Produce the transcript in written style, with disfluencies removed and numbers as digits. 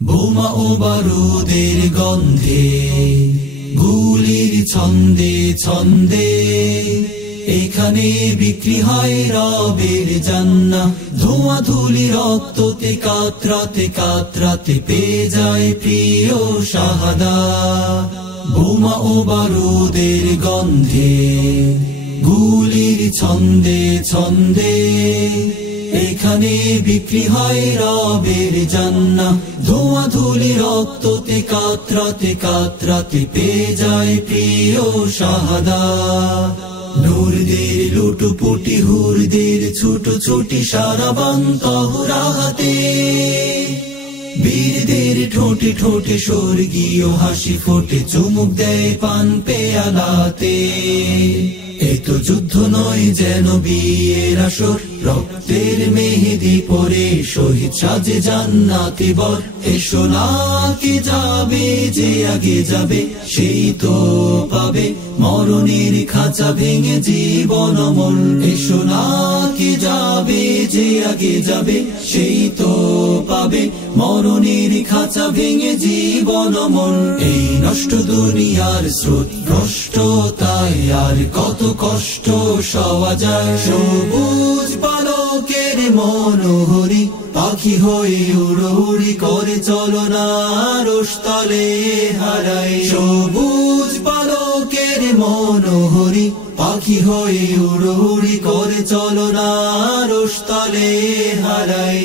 বোমা ও বারুদের গন্ধে, গুলির ছন্দে ছন্দে, এখানে বিক্রি হয় রবের জান্নাহ। ধোঁয়া ধুলি রক্ততে কাতরাতে কাতরাতে পেয়ে যায় প্রিয় শাহাদাত। বোমা ও বারুদের গন্ধে, গুলির ছন্দে ছন্দে, এখানে বিক্রি হয় রবের জান্নাহ। ধোঁয়া ধুলি রক্ততে কাতরাতে কাতরাতে পেয়ে যায় প্রিয় শাহাদাত। নূরদের লুটুপুটি, হুরদের ছুটোছুটি, সারাবান্ত রাহাতে, বীরদের ঠোঁটে ঠোঁটে স্বর্গীয় হাসি ফোটে, চুমুক দেয় পান পেয়ালাতে। এ তো যুদ্ধ নয় যেন বিয়ের আসর, রক্তের মেহেদি পরে শহীদ সাজে জান্নাতি বর। এসো না কে যাবে, যে আগে যাবে সেই তো পাবে মরণের খাঁচা ভেঙে জীবন অমল। এসো না কে যাবে, যে আগে যাবে সেই তো পাবে মরণের খাঁচা ভেঙে জীবন অমল। এই নষ্ট দুনিয়ার স্রোত ভ্রষ্টতায় আর কত কষ্ট সওয়া যায়। সবুজ বালকের মনোহরি, পাখি হয়ে উড়ি করে চলো না আরশতলে হারাই। সবুজ বালকের মনোহরি, পাখি হয়ে উড়ি করে চলো না আরশতলে হারাই।